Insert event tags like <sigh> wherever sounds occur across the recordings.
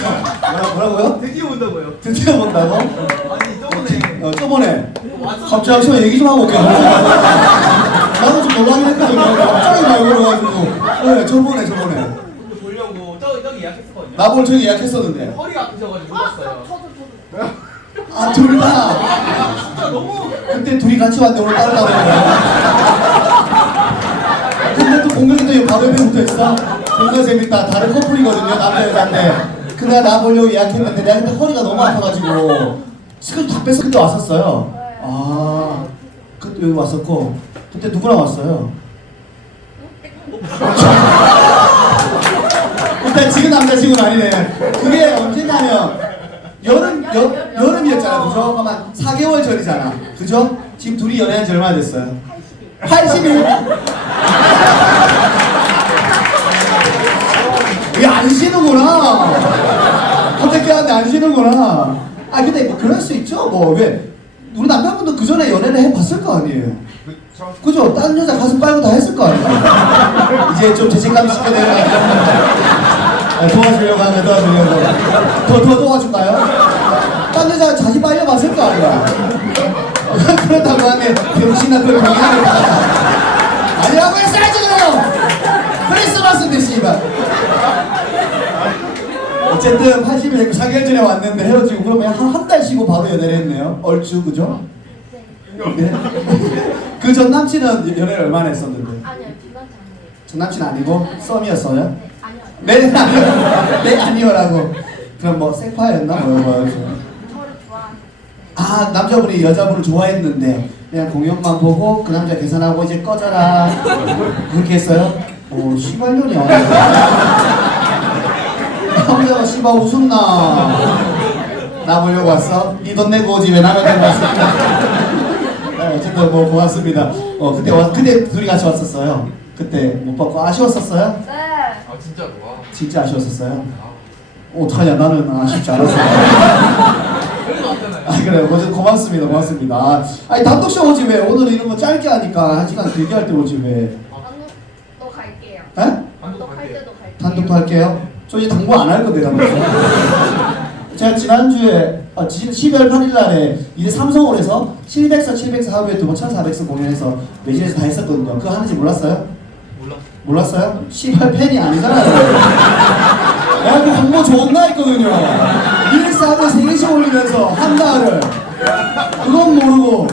뭐라, 뭐라고요? 드디어 온다고요. 드디어 본다고? 아니 저번에 어, 저번에 왔었 갑자기 잠시만 얘기 좀 하고 올게요. 나도 좀 놀라긴 했거든요. 갑자기 말 걸어가지고. 네, 저번에, 저번에. 보려고 저 저기 예약했었거든요. 나볼 저기 예약했었는데. 허리가 아프셔가지고 못 왔어요. 아, 둘 다. 진짜 너무 그때 둘이 같이 왔는데 오늘 따로 따로 근데 또 공격이 또 바로 옆에 붙어 있어. 존나 재밌다. 다른 커플이거든요. 남자 여자인데. 근데 나 보려고 예약했는데 내가 그때 허리가 너무 아파가지고 스케줄 다 뺏어 그때 왔었어요. 아 그때 여기 왔었고 그때 누구랑 왔어요? 일단 지금 남자친구는 아니네. 그게 언제냐면 여름 여, 여름이었잖아, 그죠? 그만 4개월 전이잖아, 그죠? 지금 둘이 연애한 지 얼마나 됐어요? 80일. 왜안 쉬는구나. 갑자기 하는데 안 쉬는구나. 아 근데 뭐 그럴 수 있죠, 뭐 왜? 우리 남편분도 그 전에 연애를 해봤을 거 아니에요. 그죠? 다른 여자 가슴 빨고 다 했을 거 아니에요. 이제 좀 죄책감 시켜내가지고 아, 도와주려고 하면 도와주려고. 더, 더 도와줄까요? 딴 여자 자지 빨려봤을 거 아니야. 그렇다고 하면 병신아 그걸 병신을 받아. 아니라고 했어야지 그래요! 크리스마스인데 씨발. 어쨌든 80일 됐고 4개월 전에 왔는데 헤어지고 그러면 한 한 달 쉬고 바로 연애를 했네요. 얼추 그죠? 네. <laughs> 그전 남친은 연애를 얼마나 했었는데? 아니요. 전 남친 아니고 썸이었어요? 네, 아니요. 네 아니요 네 아니요라고 그럼 뭐 섹파였나 뭐요 뭐요 저를 좋아하는. 아 남자분이 여자분을 좋아했는데 그냥 공연만 보고 그 남자 계산하고 이제 꺼져라 그렇게 했어요? 오 시발년이 남자가 씨발 웃었나 나 보려고 왔어? 네 돈 내고 오지 왜 남의 돈 왔어? 네, 어쨌든 뭐 고맙습니다 어 그때 왔 그때 둘이 같이 왔었어요 그때 못 봤고 아쉬웠었어요? 네. 아 진짜로 와. 진짜 아쉬웠었어요? 아, 어떡하냐 나는 아쉽지 않았어. 아 그래요 어쨌든 고맙습니다 고맙습니다 아니 단독쇼 오지 왜 오늘 이런 거 짧게 하니까 한 시간 길게 할 때 오지 왜 단독도 갈게요. 에? 단독 단독 할. 때도 갈게요. 단독도 할게요 저 이제 당부 안할 건데 단독쇼 <laughs> 제가 지난주에 아, 지- 12월 8일 날에 이제 삼성홀에서 700석 700석 하루에 두번 1400석 공연해서 매진에서 다 했었거든요 그거 하는지 몰랐어요? 몰라. 몰랐어요? 씨발 팬이 아니잖아요. <laughs> 내가 그 광고 존나 했거든요. 일사를 세개씩 올리면서 한 달을. 그건 모르고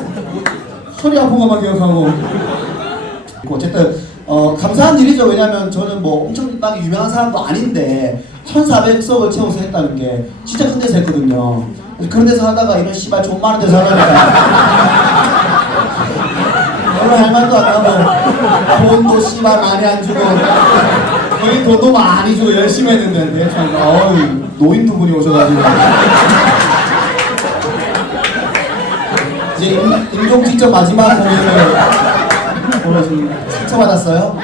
허리 아픈 것만 기억하고. 어쨌든 어, 감사한 일이죠. 왜냐면 저는 뭐 엄청나게 유명한 사람도 아닌데 1,400석을 채워서 했다는 게 진짜 큰 데서 했거든요. 그런 데서 하다가 이런 씨발 돈 많은 데서 하니까 별로 <laughs> 할 말도 안 하고 돈도 씨발 많이 안 주고 거의 돈도 많이 주고 열심히 했는데 참 어이 노인 두 분이 오셔가지고 이제 임- 임종 직접 마지막 공연을 오늘 좀 상처 받았어요?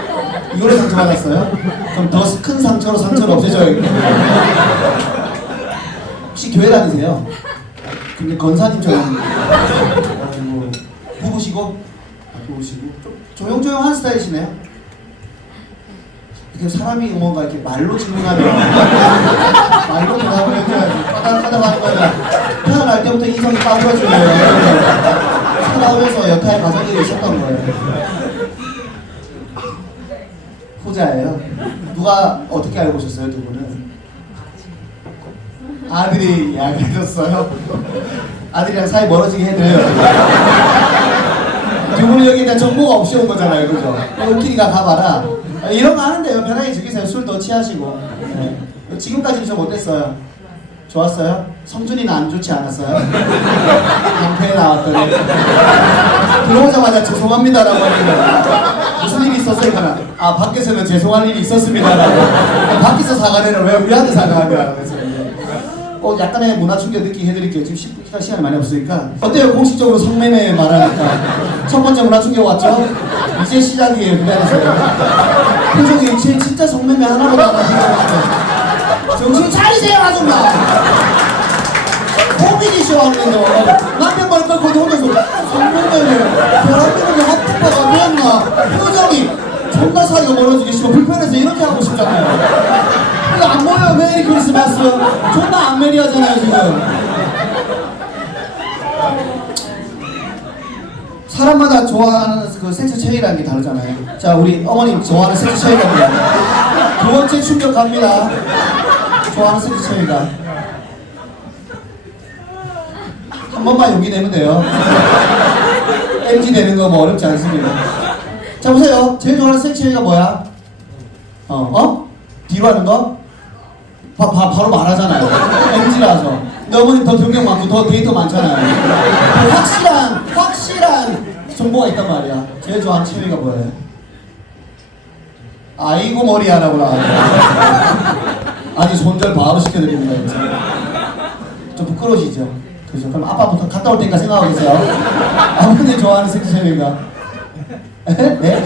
이걸로 상처 받았어요? 그럼 더 큰 상처로 상처를 없애줘야겠네요 혹시 교회 다니세요? 근데 건사님처럼 가지고 부부시고 아, 부부시고 좀 조용조용한 스타일이시네요. 이렇게 사람이 뭔가 이렇게 말로 질문하면 말로 대답을 해줘야지 까닥까닥 하는 거는 태어날 때부터 인성이 거예요. 살아오면서 여타의 과정들이 있었던 거예요. 누가 어떻게 알고 오셨어요 두 분은? 아들이 이야기해줬어요. 아들이랑 사이 멀어지게 해드려요. 두 분은 여기 일단 정보가 없이 온 거잖아요, 그죠? 웃기니까 가봐라. 이런 거 하는데요. 편하게 즐기세요. 술더 취하시고. 네. 지금까지는 좀 어땠어요? 좋았어요? 성준이는 안 좋지 않았어요? 방패에 나왔더니 들어오자마자 죄송합니다라고 하니까 무슨 일이 있었어요? 그러나 아 밖에서는 죄송할 일이 있었습니다라고 밖에서 사과를 왜 우리한테 사과하냐 그래서 어 약간의 문화 충격 느끼게 해드릴게요. 지금 10분 시간이 많이 없으니까 어때요? 공식적으로 성매매 말하니까 첫 번째 문화 충격 왔죠? 이제 시작이에요. 기다리세요. 표정이 제 진짜 성매매 하나보다 안 하시는 정신 차리세요 아줌마. 하는 거 남편 말 끌고 혼자서 성매매를 크리스마스. 존나 안 메리 하잖아요 지금. 사람마다 좋아하는 그 섹스 체위라는 게 다르잖아요. 자, 우리 어머님 좋아하는 섹스 체위가 뭐예요? 두 번째 충격 갑니다. 좋아하는 섹스 체위가. 한 번만 용기 내면 돼요. MG 되는 거 뭐 어렵지 않습니다. 자, 보세요. 제일 좋아하는 섹스 체위가 뭐야? 어, 어? 뒤로 하는 거? 바, 바, 바로 말하잖아요. MG라서. 근데 어머님 더 경력 많고 더 데이터 많잖아요. 그 확실한, 확실한 정보가 있단 말이야. 제일 좋아하는 취미가 뭐예요? 아이고 머리하라고 나왔네. 아니 손절 바로 시켜드립니다. 이제. 좀 부끄러우시죠? 그죠? 그럼 아빠부터 갔다 올 테니까 생각하고 계세요. 아버님 좋아하는 취미가? 네? <laughs>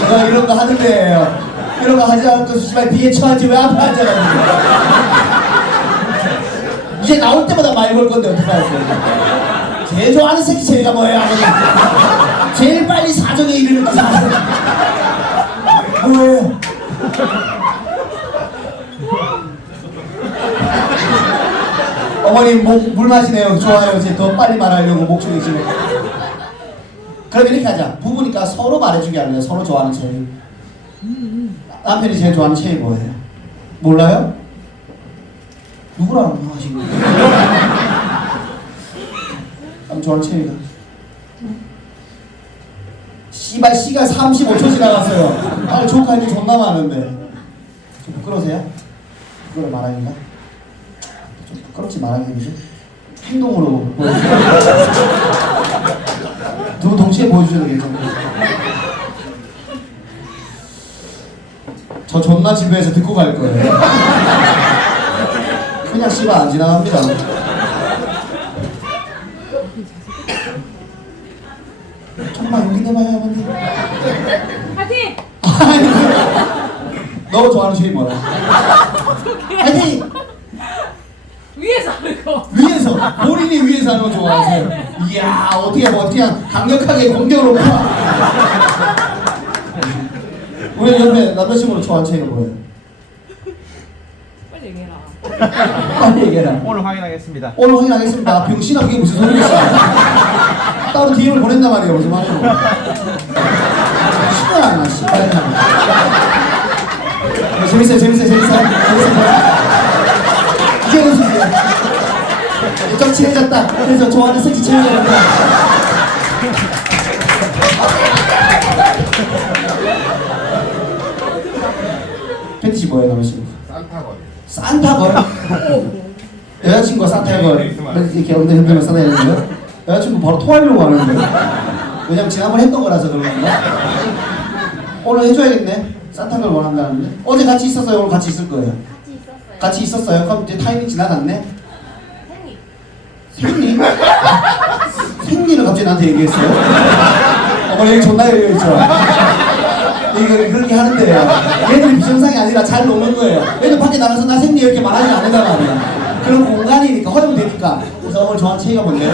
제가 이런 거 하는데요. 이런 거 하지 않고 씨발 뒤에 처하지 왜 앞에 앉아가지고. 이제 나올 때마다 말 걸 건데 어떡하겠어요. 제일 좋아하는 섹스 체위가 뭐예요, 아버님? 제일 빨리 사정에 이르는 그 사람. 뭐예요? 어머님 목, 물 마시네요. 좋아요. 이제 더 빨리 말하려고 목 조이시네. 그럼 이렇게 하자. 부부니까 서로 말해주게 할래요. 서로 좋아하는 체위. 남편이 제일 좋아하는 체위 뭐예요? 몰라요? 누구랑 하시고? 남 좋아하는 체위가. 씨발 시간 35초 지나갔어요. 빨리 조카할 게 존나 많은데. 좀 부끄러우세요? 그걸 말하기가? 좀 부끄럽지 말하기 그죠? 행동으로 보여주세요. 두 동시에 보여주셔도 괜찮고. 저 존나 집에서 듣고 갈 거예요. 그냥 씨발 안 지나갑니다. 정말 용기 내봐요, 아버님. 파이팅! 아니, 너 좋아하는 쉐이 뭐야? 아니, 위에서 하는 거. 위에서, 본인이 위에서 하는 거 좋아하세요. 이야, 어떻게 뭐, 그냥 강력하게 공격으로 파. 우리 옆에 남자친구로 좋아하는 쉐이가 뭐예요? 빨리 얘기해라. 빨리 얘기해라. 오늘 확인하겠습니다. 오늘 확인하겠습니다. 병신아 그게 무슨 소리겠어? 따로 DM을 보낸단 말이에요. 무슨 말이에요? 시간 안 나, 씨발. 네, 재밌어요, 재밌어요, 재밌어요. 재밌어요. 이제 웃으세요. 좀 친해졌다. 그래서 좋아하는 섹시 체육이었 뭐예요, 남자친구? 산타건. 산타걸? 여자친구가 산타걸 이렇게 엉덩이 흔들면 싸다니는 거예요? 여자친구 바로 토하려고 하는데 왜냐면 지난번에 했던 거라서 그런 건가? 오늘 해줘야겠네 산타걸 원한다는데 어제 같이 있었어요 오늘 같이 있을 거예요 같이 있었어요. 같이 있었어요 그럼 이제 타이밍 지나갔네 생일. 생리? 생리를 갑자기 나한테 얘기했어요? 어머 여기 존나 열려있죠? 이거 그렇게 하는데요 얘들이 비정상이 아니라 잘 노는 거예요. 얘들 밖에 나가서 나 생리 이렇게 말하지 않는단 말이야. 그런 공간이니까 허용되니까. 그래서 오늘 좋아하는 체이가 뭔데요?